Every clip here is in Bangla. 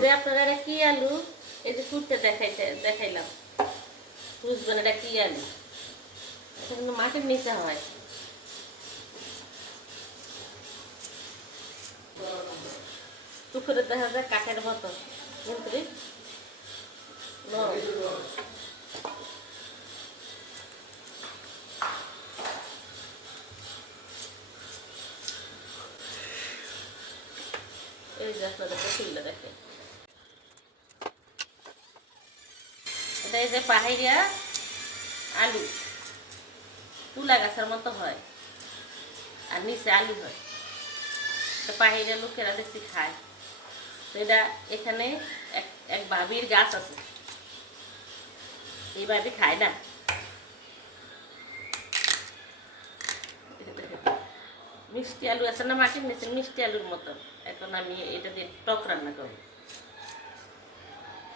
যে আপনারা এটা কি আলু, এই যে ফুটতে দেখাইলাম, বুঝবেন এটা কি আলু। এটা কিন্তু মাটির নিচে হয়। পুকুরে দেখা যায় কাঠের মতো, কিন্তু এই যে আপনাদেরকে খুললে দেখে, এটা এই যে পাহাড়িয়া আলু, তুলা গাছের মতো হয় আর নিচে আলু হয়। তো পাহাড়িয়া লোকেরা দেখছি খায়। তো এটা এখানে এক ভাবির গাছ আছে, এই ভাবি খায় না। মিষ্টি আলু আছে না মাটির নিচে, মিষ্টি আলুর মতো। এখন আমি এটা দিয়ে টক রান্না করব।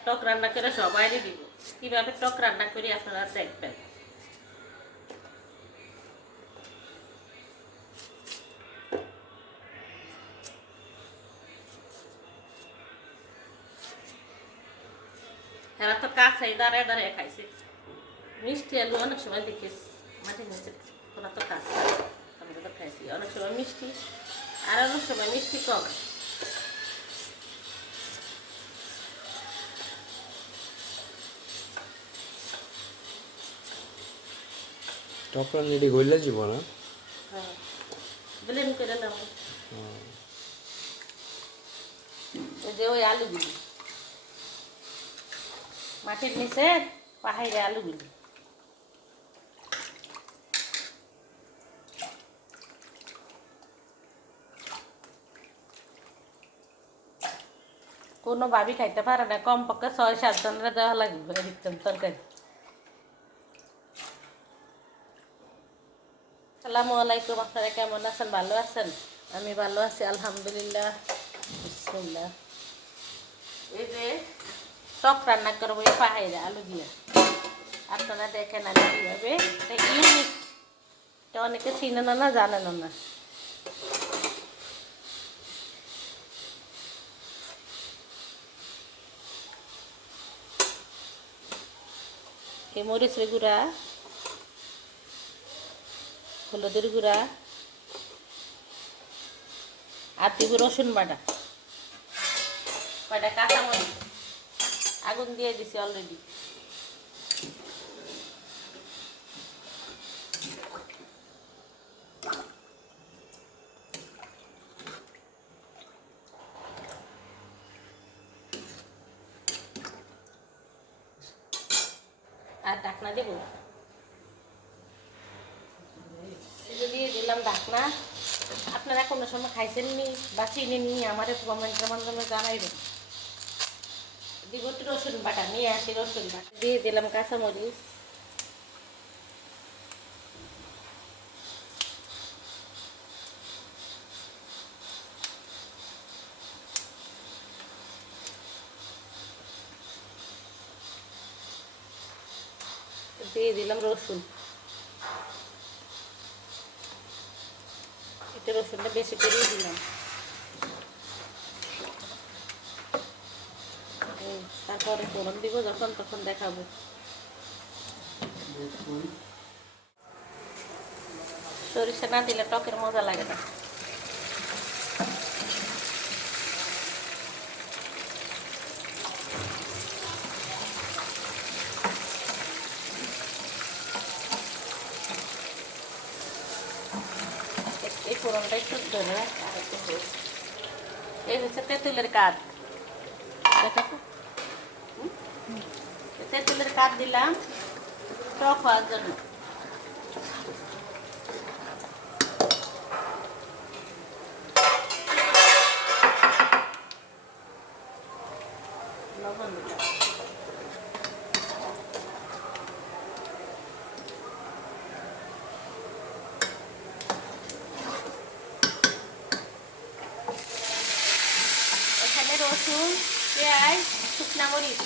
টক রান্না করে সবাইকে দিব। কিভাবে টক রান্না করি আপনারা দেখবেন। এরা তো কাছে দাঁড়ায় দাঁড়ায় খাইছে। মিষ্টি আলু অনেক সময় দেখিস মাটির নিচে, ওরা তো কাছে আমরা তো খাইছি। অনেক সময় মিষ্টি আর অনেক সময় মিষ্টি কম। টক রান্নাটি গইলা যাব না? হ্যাঁ, ব্লেন্ড করে নাও। এই যে ওই আলুগুলি মাটির নিচে পাহাড়ে আলুগুলি, কোনো ভাবি খাইতে পারে না, কমপক্ষে 6-7 জনের দেওয়া লাগবে এরকম তরকারি। আসসালামু আলাইকুম, আপনারা কেমন আছেন? ভালো আছেন? আমি ভালো আছি আলহামদুলিল্লাহ। বিসমিল্লাহ। এই যে টক রান্না করবো এই পাহাড়ে আলু দিয়ে, আপনারা দেখেন আমি কীভাবে। এটা ইউনিক, এটা অনেকে চিনেন না, জানেন না। এই মরিচের গুঁড়া, হলুদের গুঁড়া আর দিব রসুন বাটা, কয়টা কাঁচামরিচ আগুন দিয়ে দিছি অলরেডি। আর ঢাকনা দেব, দিয়ে দিলাম ঢাকনা। আপনারা কোনো সময় খাইছেন নি বা চিনি নি আমার কমেন্টের মাধ্যমে জানাইবেন। দিব একটু রসুন বাটা, নিয়ে আসি রসুন বাটা, দিয়ে দিলাম কাঁচামরিচ, দিয়ে দিলাম রসুন। একটু রসুনটা বেশি করে দিলাম। তারপরে ফোড়ন দিব, যখন তখন দেখাবো। সরিষা না দিলে টকের মজা লাগে না। এই ফোড়নটা একটু ধরে আর একটু হয়েছে। এই হচ্ছে তেঁতুলের কাঠ, দেখো তেঁতুলের কাঠ দিলাম টক হওয়ার জন্য। লবণ দিলাম, এখানে রসুন, পেঁয়াজ, শুকনা মরিচ।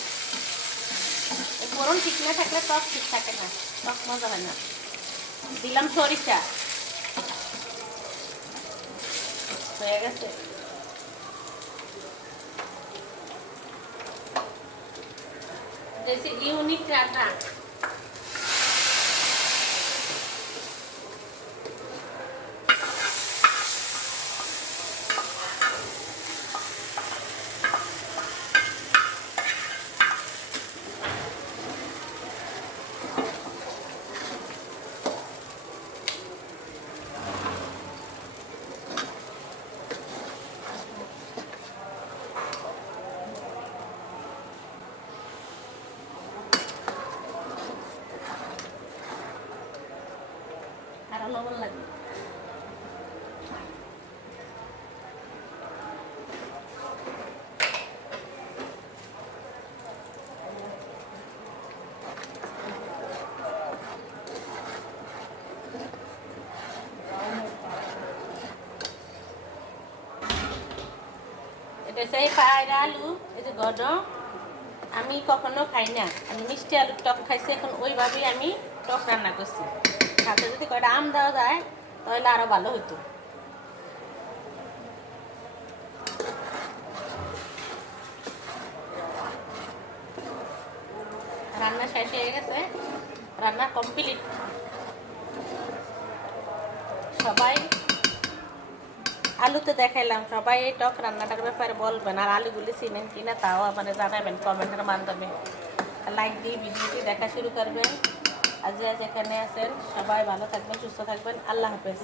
এই ফোড়ন ঠিক না থাকলে টক ঠিক থাকে না, টক মজা হয় না। দিলাম সরিষা, হয়ে গেছে। হয়েছে ইউনিক রান্না। আর লবণ লাগবে। এটা সেই পায়রা আলু, এই যে গড আমি কখনো খাই না, আমি মিষ্টি আলুর টক খাইছি, এখন ওইভাবেই আমি টক রান্না করছি। সাথে যদি কয়টা আম দেওয়া যায় তাহলে আরো ভালো হতো। রান্না শেষ হয়ে গেছে, রান্না কমপ্লিট। সবাই আলুতে দেখাইলাম, সবাই এই টক রান্নাটার ব্যাপারে বলবেন, আর আলুগুলি চিনেন কিনা তাও মানে জানাবেন কমেন্টের মাধ্যমে। লাইক দিয়ে ভিডিওটি দেখা শুরু করবেন। আজ যেখানে আছেন সবাই ভালো থাকবেন, সুস্থ থাকবেন। আল্লাহ হাফেজ।